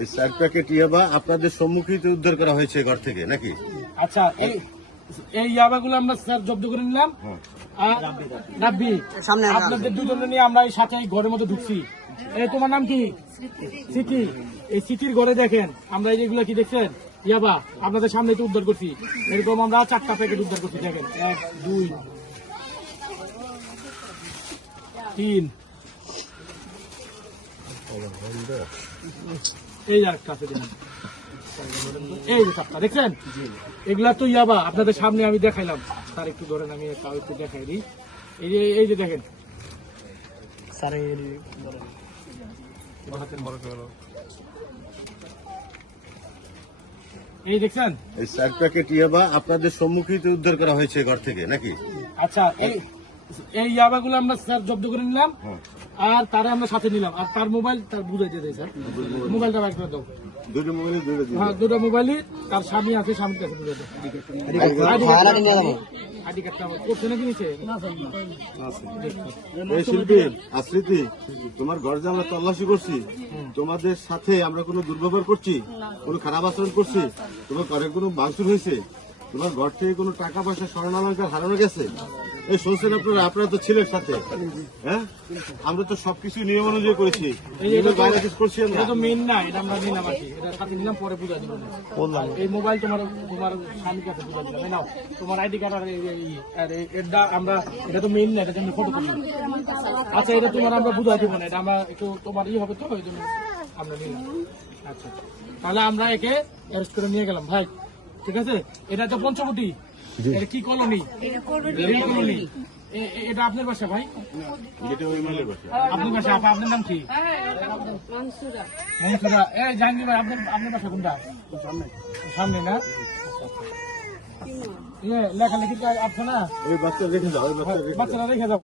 এই 4 প্যাকেট ইয়াবা আপনাদের সম্মুখীন উদ্ধার করা হয়েছে ঘর থেকে নাকি? আচ্ছা, এই ইয়াবাগুলো আমরা স্যার জব্দ করে নিলাম। আর রাব্বি, আপনাদের দুজনে নিয়ে আমরা এই সাথে এই ঘরের মধ্যে ঢুকছি। এই তোমার নাম কি? সিটি। এই সিটির ঘরে দেখেন আমরা এইগুলো কি দেখছেন ইয়াবা আপনাদের সামনে তো উদ্ধার করছি। এরকম আমরা 4টা প্যাকেট উদ্ধার করছি। দেখেন 1 2 3 এই একটা আছে দেখেন। এই যে 4টা দেখছেন, এগুলা তো ইয়াবা আপনাদের সামনে আমি দেখাইলাম। স্যার একটু ধরেন, আমি একটু দেখাই দিই। এই যে দেখেন স্যার, এই দেখছেন এই 4 প্যাকেট ইয়াবা আপনাদের সম্মুখীন উদ্ধার করা হয়েছে ঘর থেকে নাকি? আচ্ছা, এই ইয়াবাগুলো আমরা স্যার জব্দ করে নিলাম। আর তারা আমরা সাথে নিলাম। আর তার মোবাইল তার বুঝাইতে দেয় স্যার, মোবাইলটা বাইর করে দাও। দুটো মোবাইলে হ্যাঁ, দুটো মোবাইলই তার স্বামী আছে, স্বামীর কাছে বুঝাই দাও। আইডি কার্ডটা করছে নাকি নিচে? এই শিল্পী আশ্রিতি, তোমার ঘর যে আমরা তল্লাশি করছি, তোমাদের সাথে আমরা কোনো দুর্ব্যবহার করছি, কোনো খারাপ আচরণ করছি, তোমার ঘরে কোনো ভাঙচুর হয়েছে, তোমার ঘর থেকে কোনো টাকা পয়সা স্বর্ণালঙ্কার হারানো গেছে? এই শুনছেন আপনারা তো ছিলেন সাথে। হ্যাঁ, আমরা তো সবকিছু নিয়ম অনুযায়ী করেছি, বাইরে কিছু করছি আমরা। এটা তো মেন না, এটা আমরা নিলাম আর কি। এটা সাথে নিলাম, পরে বুঝা দিব। এই মোবাইল তোমার স্বামীর কাছে বুঝা দিলাম। নাও তোমার আইডি কার্ড। আর এটা আমরা, এটা তো মেন না, এটা আমি ফটো করি। আচ্ছা, এটা তোমার আমরা বুঝা দিব না, এটা আমরা একটু তোমার হবে তো, ওই জন্য আমরা নিলাম। আচ্ছা, তাহলে আমরা একে অ্যারেস্ট করে নিয়ে গেলাম ভাই। ঠিক আছে, এটা তো পঞ্চবটি। এটা কি কলোনি? কলোনি। এটা আপনার বাসা ভাই? আপনার বাসা? আপনার নাম কি? মনসুরা। এই জাহাঙ্গীর ভাই, আপনার বাসা কোনটা? সামনে না? লেখালেখি আছে না? ওই বাচ্চা রেখে যাও, বাচ্চারা রেখে যাও।